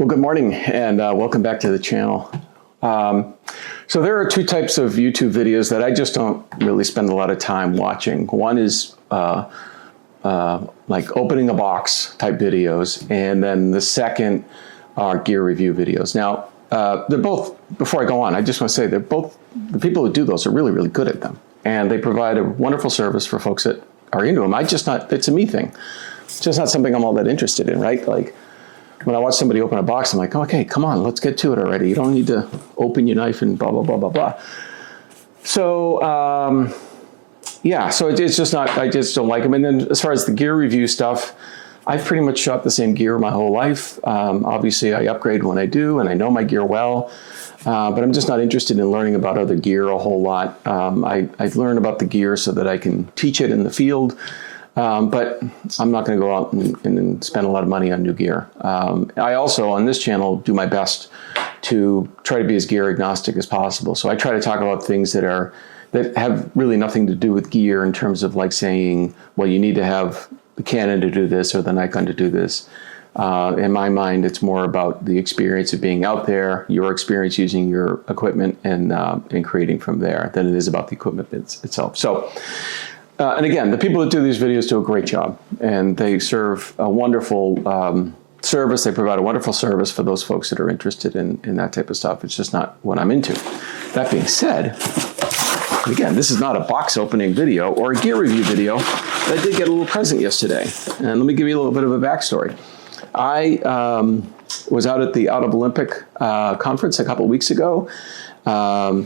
Well, good morning and welcome back to the channel. So there are two types of YouTube videos that I just don't really spend a lot of time watching. One is like opening a box type videos, and then the second are gear review videos. Now, they're both, before I go on, I just want to say they're both, the people who do those are really, really good at them. And they provide a wonderful service for folks that are into them. It's a me thing. It's just not something I'm all that interested in, right? Like, when I watch somebody open a box, I'm like, okay, come on, let's get to it already. You don't need to open your knife and blah, blah, blah, blah, blah. So, yeah, so it's just not, I just don't like them. And then as far as the gear review stuff, I've pretty much shot the same gear my whole life. Obviously, I upgrade when I do, and I know my gear well. But I'm just not interested in learning about other gear a whole lot. I learn about the gear so that I can teach it in the field. But I'm not going to go out and spend a lot of money on new gear. I also, on this channel, do my best to try to be as gear agnostic as possible. So I try to talk about things that have really nothing to do with gear, in terms of like saying, well, you need to have the Canon to do this or the Nikon to do this. In my mind, it's more about the experience of being out there, your experience using your equipment, and creating from there, than it is about the equipment itself. So. And again, the people that do these videos do a great job, and they serve a wonderful service. They provide a wonderful service for those folks that are interested in that type of stuff. It's just not what I'm into. That being said, again, this is not a box opening video or a gear review video, but I did get a little present yesterday. And let me give you a little bit of a backstory. I was out at the Out of Olympic conference a couple weeks ago.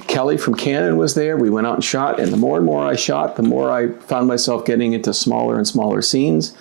Kelly from Canon was there. We went out and shot, and the more I shot, the more I found myself getting into smaller and smaller scenes.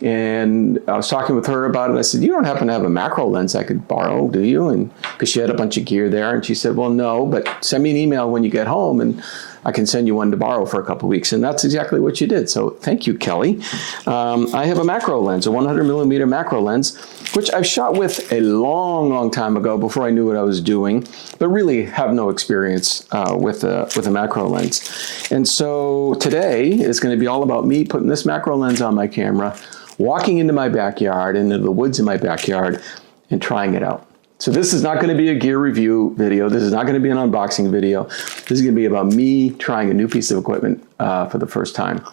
And I was talking with her about it. I said, you don't happen to have a macro lens I could borrow, do you? And because she had a bunch of gear there, and she said, well, no, but send me an email when you get home, and I can send you one to borrow for a couple of weeks. And that's exactly what you did. So thank you, Kelly. I have a macro lens, a 100mm macro lens, which I've shot with a long time ago, before I knew what I was doing, but really have no experience with a macro lens. And so today is going to be all about me putting this macro lens on my camera, walking into my backyard, into the woods in my backyard, and trying it out. So this is not going to be a gear review video. This is not going to be an unboxing video. This is going to be about me trying a new piece of equipment for the first time.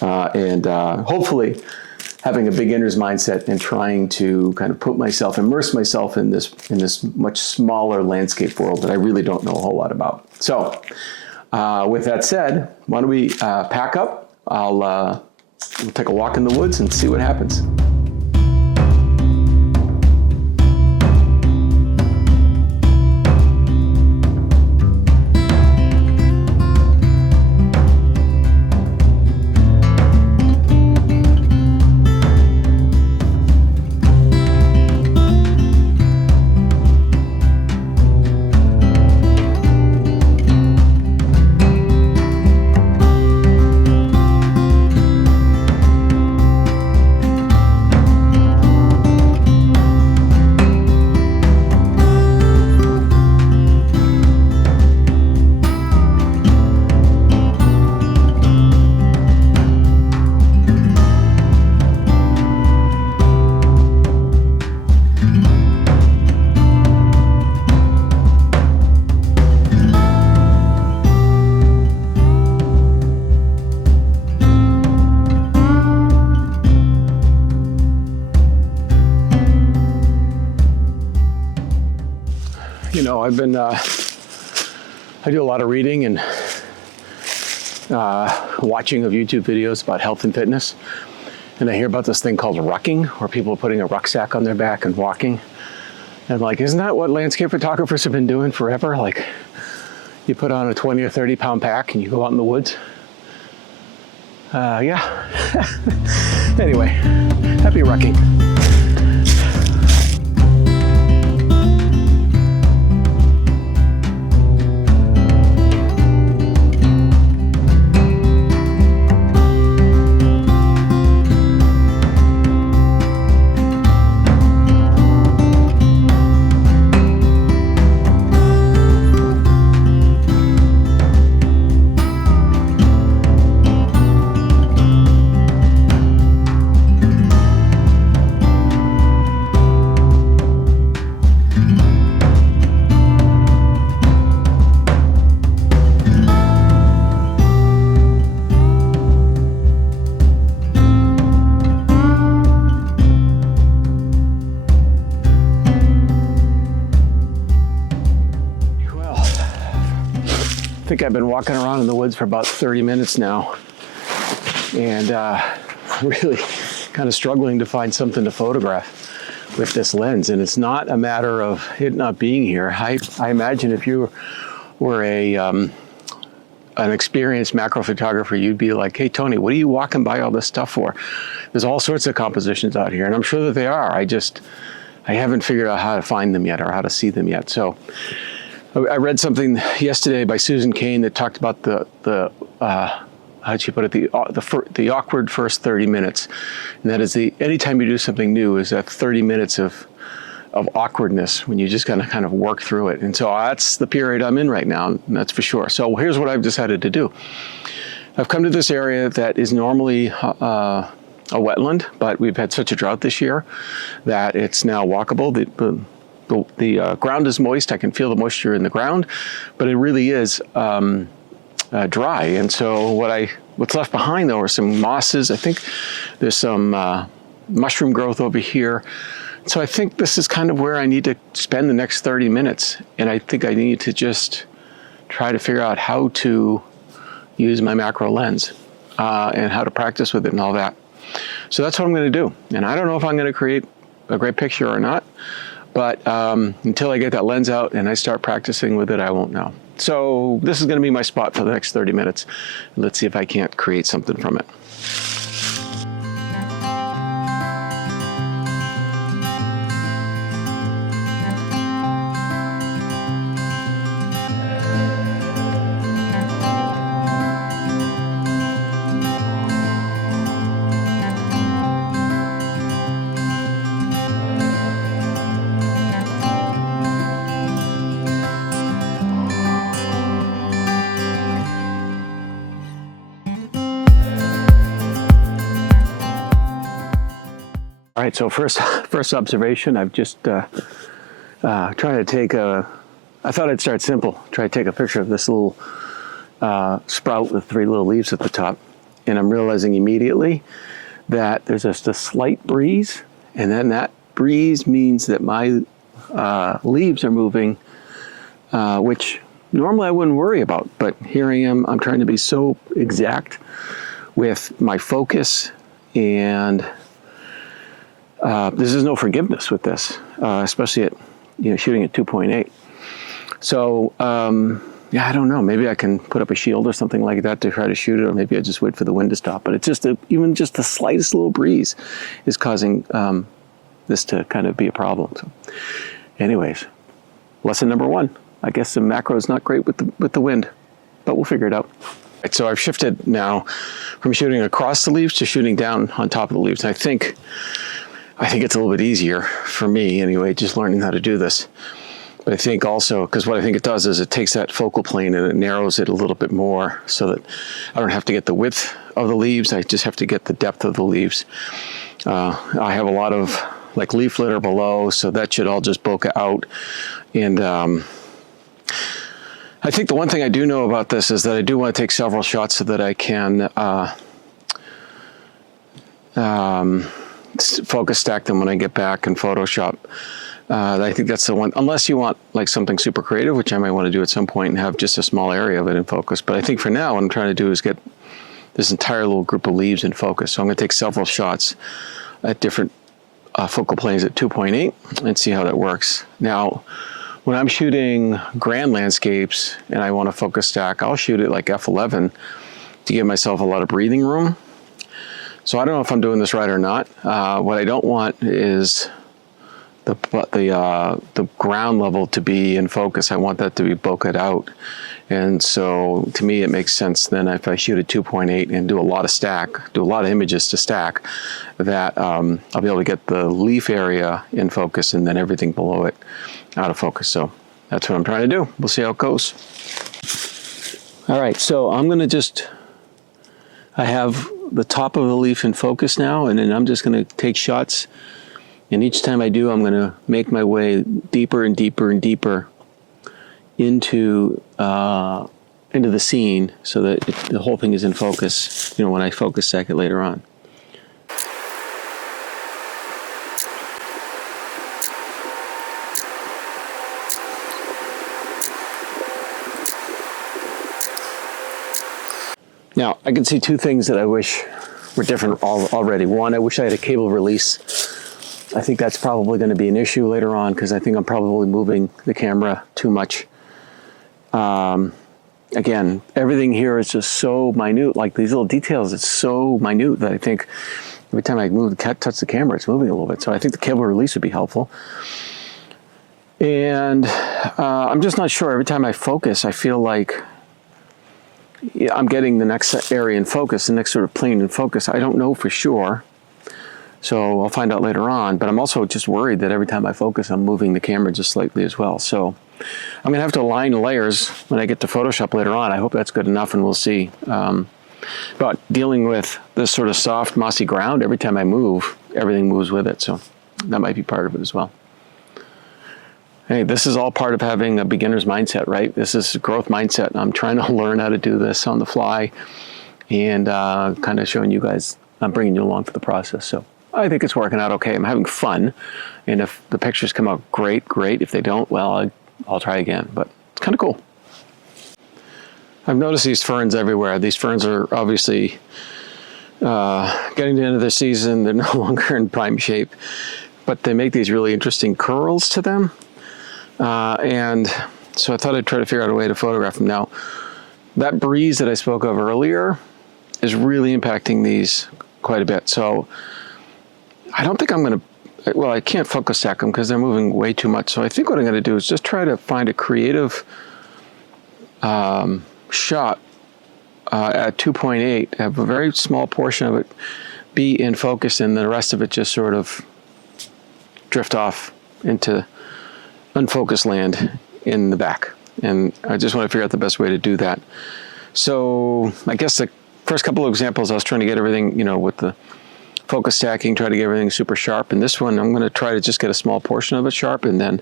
And hopefully having a beginner's mindset and trying to kind of immerse myself in this much smaller landscape world that I really don't know a whole lot about. So with that said, why don't we pack up? We'll take a walk in the woods and see what happens. You know, I do a lot of reading and watching of YouTube videos about health and fitness. And I hear about this thing called rucking, where people are putting a rucksack on their back and walking. And I'm like, isn't that what landscape photographers have been doing forever? Like, you put on a 20 or 30 pound pack and you go out in the woods. Yeah. Anyway, happy rucking. think I've been walking around in the woods for about 30 minutes now, and really kind of struggling to find something to photograph with this lens. And it's not a matter of it not being here. I imagine if you were an experienced macro photographer, you'd be like, hey, Tony, what are you walking by all this stuff for? There's all sorts of compositions out here, and I'm sure that they are. I haven't figured out how to find them yet or how to see them yet. So I read something yesterday by Susan Cain that talked about the how'd she put it, the awkward first 30 minutes. And that is anytime you do something new is that 30 minutes of awkwardness when you just kind of work through it. And so that's the period I'm in right now, and that's for sure. So here's what I've decided to do. I've come to this area that is normally a wetland, but we've had such a drought this year that it's now walkable. The ground is moist. I can feel the moisture in the ground, but it really is dry. And so what's left behind though are some mosses. I think there's some mushroom growth over here. So I think this is kind of where I need to spend the next 30 minutes. And I think I need to just try to figure out how to use my macro lens and how to practice with it and all that. So that's what I'm going to do. And I don't know if I'm going to create a great picture or not, but until I get that lens out and I start practicing with it, I won't know. So this is going to be my spot for the next 30 minutes. Let's see if I can't create something from it. All right, so first observation, I've just trying to take I thought I'd start simple, try to take a picture of this little sprout with 3 little leaves at the top. And I'm realizing immediately that there's just a slight breeze, and then that breeze means that my leaves are moving, which normally I wouldn't worry about, but here I am, I'm trying to be so exact with my focus, and this is no forgiveness with this, especially at shooting at 2.8. So yeah, I don't know. Maybe I can put up a shield or something like that to try to shoot it, or maybe I just wait for the wind to stop. But it's just even just the slightest little breeze is causing this to kind of be a problem. So, anyways, lesson number 1. I guess the macro is not great with the wind, but we'll figure it out. Right, so I've shifted now from shooting across the leaves to shooting down on top of the leaves. And I think it's a little bit easier for me anyway, just learning how to do this. But I think also, because what I think it does is it takes that focal plane and it narrows it a little bit more so that I don't have to get the width of the leaves, I just have to get the depth of the leaves. I have a lot of like leaf litter below, so that should all just bokeh out. And I think the one thing I do know about this is that I do want to take several shots so that I can focus stack them when I get back in Photoshop. I think that's the one, unless you want like something super creative, which I might want to do at some point and have just a small area of it in focus. But I think for now, what I'm trying to do is get this entire little group of leaves in focus. So I'm going to take several shots at different focal planes at 2.8 and see how that works. Now, when I'm shooting grand landscapes and I want to focus stack, I'll shoot it like f11 to give myself a lot of breathing room. So I don't know if I'm doing this right or not. What I don't want is the ground level to be in focus. I want that to be bokeh out. And so to me, it makes sense then if I shoot at 2.8 and do a lot of images to stack, that I'll be able to get the leaf area in focus and then everything below it out of focus. So that's what I'm trying to do. We'll see how it goes. All right, so I'm going to I have the top of the leaf in focus now, and then I'm just going to take shots. And each time I do, I'm going to make my way deeper and deeper and deeper into the scene so that the whole thing is in focus, when I focus stack it later on. Now, I can see two things that I wish were different already. One, I wish I had a cable release. I think that's probably going to be an issue later on because I think I'm probably moving the camera too much. Again, everything here is just so minute, like these little details, it's so minute that I think every time I touch the camera, it's moving a little bit. So I think the cable release would be helpful. And I'm just not sure. Every time I focus, I feel like I'm getting the next area in focus, the next sort of plane in focus. I don't know for sure. So I'll find out later on. But I'm also just worried that every time I focus, I'm moving the camera just slightly as well. So I'm going to have to align layers when I get to Photoshop later on. I hope that's good enough, and we'll see. But dealing with this sort of soft, mossy ground, every time I move, everything moves with it. So that might be part of it as well. Hey, this is all part of having a beginner's mindset, right? This is a growth mindset. I'm trying to learn how to do this on the fly and kind of showing you guys, I'm bringing you along for the process. So I think it's working out okay. I'm having fun. And if the pictures come out great, great. If they don't, well, I'll try again. But it's kind of cool. I've noticed these ferns everywhere. These ferns are obviously getting to the end of their season. They're no longer in prime shape. But they make these really interesting curls to them. And so I thought I'd try to figure out a way to photograph them. Now, that breeze that I spoke of earlier is really impacting these quite a bit. So I don't think I'm going to, well, I can't focus stack them because they're moving way too much. So I think what I'm going to do is just try to find a creative shot at 2.8, have a very small portion of it be in focus and the rest of it just sort of drift off into unfocused land in the back. And I just want to figure out the best way to do that. So I guess the first couple of examples, I was trying to get everything, with the focus stacking, try to get everything super sharp. And this one, I'm going to try to just get a small portion of it sharp, and then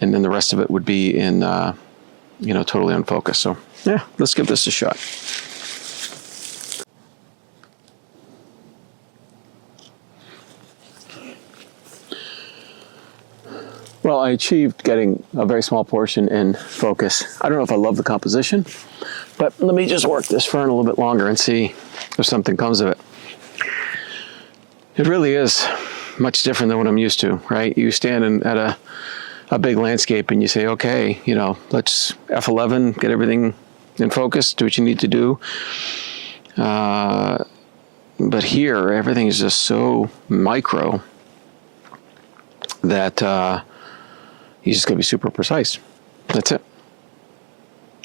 the rest of it would be in, totally unfocused. So yeah, let's give this a shot. Well, I achieved getting a very small portion in focus. I don't know if I love the composition, but let me just work this fern a little bit longer and see if something comes of it. It really is much different than what I'm used to, right? You stand at a big landscape and you say, okay, let's F11, get everything in focus, do what you need to do. But here, everything is just so micro that you just got to be super precise. That's it.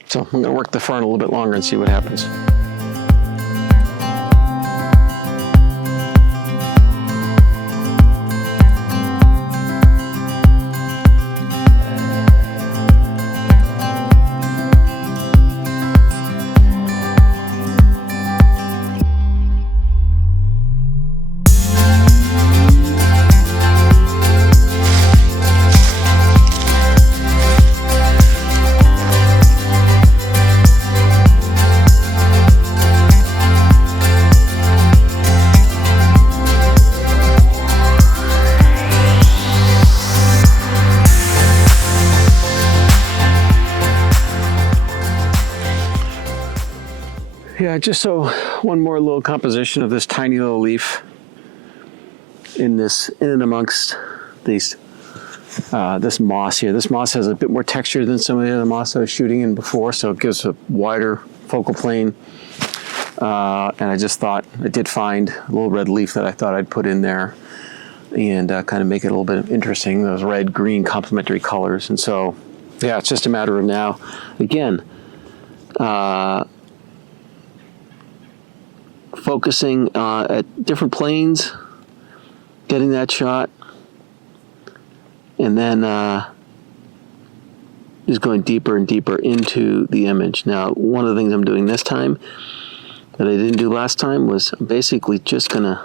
So I'm going to work the fern a little bit longer and see what happens. Yeah, just so one more little composition of this tiny little leaf in and amongst these this moss here. This moss has a bit more texture than some of the other moss I was shooting in before, so it gives a wider focal plane. And I just thought, I did find a little red leaf that I thought I'd put in there and kind of make it a little bit interesting, those red, green complementary colors. And so, yeah, it's just a matter of now, again, focusing at different planes, getting that shot, and then just going deeper and deeper into the image. Now, one of the things I'm doing this time that I didn't do last time was I'm basically just going to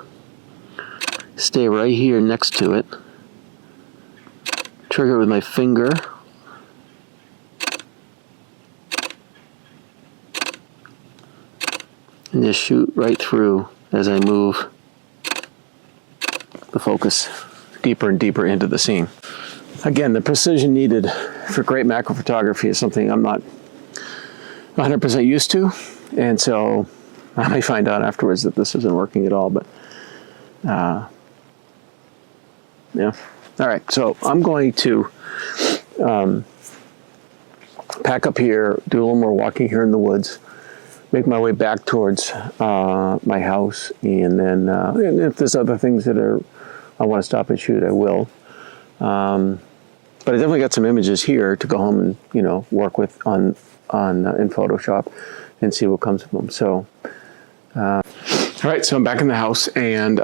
stay right here next to it, trigger it with my finger, and just shoot right through as I move the focus deeper and deeper into the scene. Again, the precision needed for great macro photography is something I'm not 100% used to, and so I may find out afterwards that this isn't working at all, but yeah. All right, so I'm going to pack up here, do a little more walking here in the woods, make my way back towards my house, and then and if there's other things that I want to stop and shoot, I will. But I definitely got some images here to go home and work with in Photoshop and see what comes of them. So, all right, so I'm back in the house and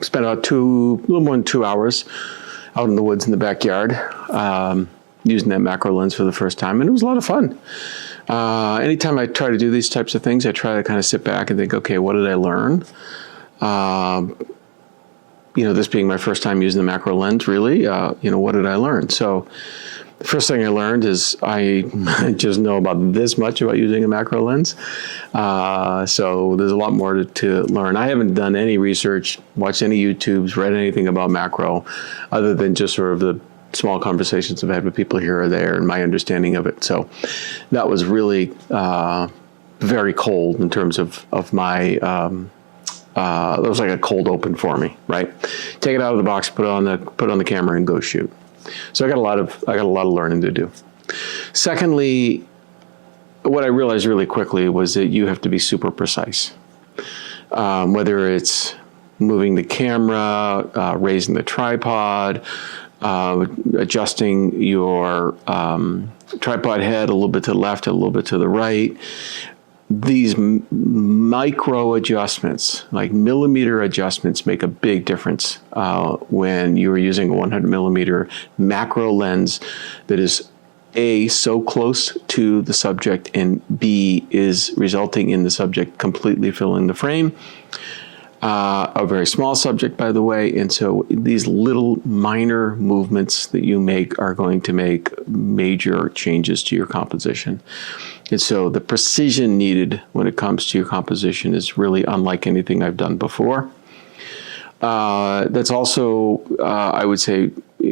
spent about a little more than 2 hours out in the woods in the backyard, using that macro lens for the first time, and it was a lot of fun. Anytime I try to do these types of things, I try to kind of sit back and think, okay, what did I learn? This being my first time using the macro lens, really, what did I learn? So the first thing I learned is I just know about this much about using a macro lens. So there's a lot more to learn. I haven't done any research, watched any YouTubes, read anything about macro, other than just sort of the small conversations I've had with people here or there and my understanding of it. So that was really very cold in terms of my, that was like a cold open for me, right? Take it out of the box, put it on the camera and go shoot. So I got a lot of learning to do. Secondly, what I realized really quickly was that you have to be super precise. Whether it's moving the camera, raising the tripod, adjusting your tripod head a little bit to the left, a little bit to the right. These micro adjustments, like millimeter adjustments, make a big difference when you're using a 100 millimeter macro lens that is A, so close to the subject, and B, is resulting in the subject completely filling the frame. A very small subject, by the way, and so these little minor movements that you make are going to make major changes to your composition. And so the precision needed when it comes to your composition is really unlike anything I've done before. That's also, I would say,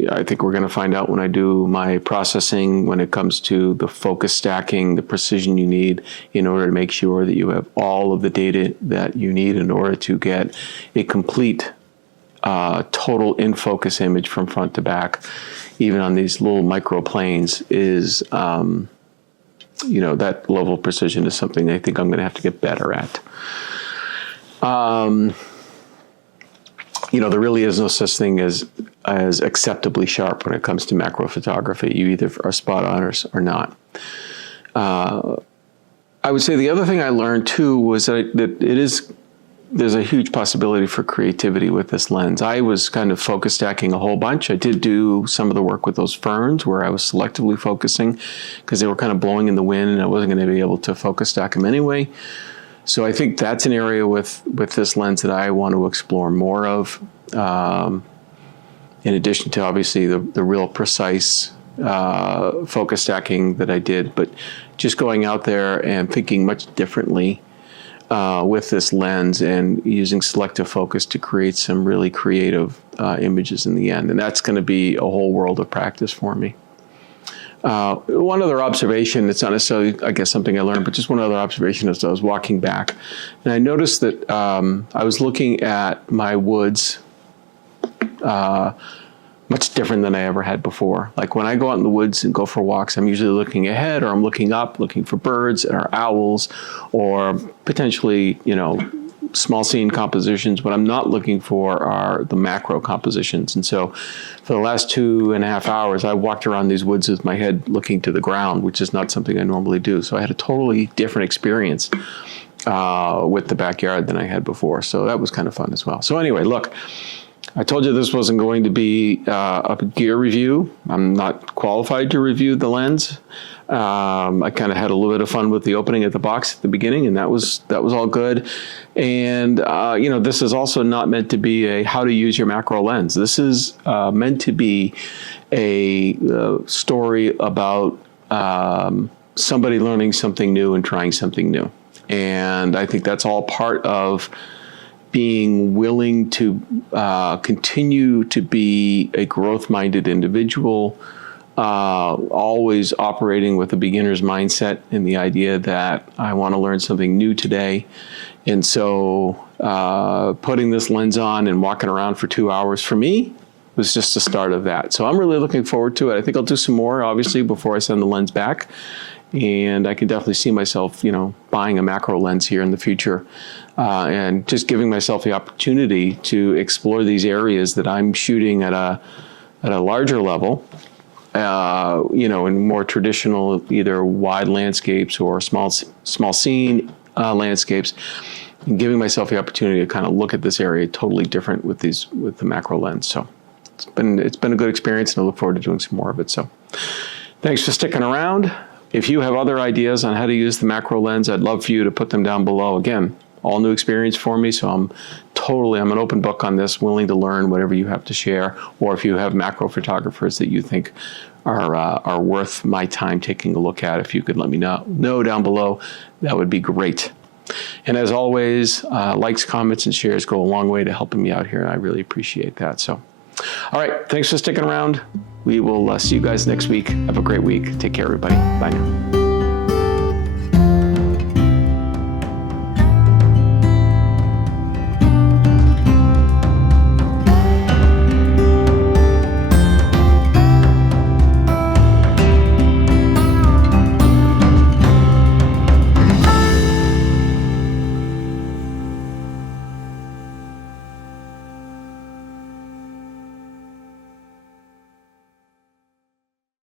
I think we're going to find out when I do my processing when it comes to the focus stacking, the precision you need in order to make sure that you have all of the data that you need in order to get a complete total in focus image from front to back, even on these little micro planes, is, that level of precision is something I think I'm going to have to get better at. There really is no such thing as acceptably sharp when it comes to macro photography. You either are spot on or not. I would say the other thing I learned too was that there's a huge possibility for creativity with this lens. I was kind of focus stacking a whole bunch. I did do some of the work with those ferns where I was selectively focusing because they were kind of blowing in the wind and I wasn't going to be able to focus stack them anyway. So I think that's an area with this lens that I want to explore more of, in addition to obviously the real precise focus stacking that I did, but just going out there and thinking much differently with this lens and using selective focus to create some really creative images in the end. And that's going to be a whole world of practice for me. One other observation, it's not necessarily, I guess, something I learned, but just one other observation as I was walking back. And I noticed that I was looking at my woods much different than I ever had before. Like when I go out in the woods and go for walks, I'm usually looking ahead or I'm looking up, looking for birds or owls or potentially, small scene compositions. What I'm not looking for are the macro compositions. And so for the last 2.5 hours, I walked around these woods with my head looking to the ground, which is not something I normally do. So I had a totally different experience with the backyard than I had before. So that was kind of fun as well. So anyway, look, I told you this wasn't going to be a gear review. I'm not qualified to review the lens. I kind of had a little bit of fun with the opening of the box at the beginning, and that was all good. And this is also not meant to be a how to use your macro lens. This is meant to be a story about somebody learning something new and trying something new. And I think that's all part of being willing to continue to be a growth-minded individual, always operating with a beginner's mindset and the idea that I want to learn something new today. And so putting this lens on and walking around for 2 hours for me was just the start of that. So I'm really looking forward to it. I think I'll do some more, obviously, before I send the lens back. And I can definitely see myself, buying a macro lens here in the future, and just giving myself the opportunity to explore these areas that I'm shooting at a larger level, in more traditional, either wide landscapes or small scene landscapes, and giving myself the opportunity to kind of look at this area totally different with the macro lens. So it's been a good experience, and I look forward to doing some more of it. So thanks for sticking around. If you have other ideas on how to use the macro lens, I'd love for you to put them down below. Again, all new experience for me, so I'm an open book on this, willing to learn whatever you have to share, or if you have macro photographers that you think are worth my time taking a look at, if you could let me know down below, that would be great. And as always, likes, comments, and shares go a long way to helping me out here, and I really appreciate that. So, all right, thanks for sticking around. We will see you guys next week. Have a great week. Take care, everybody. Bye now.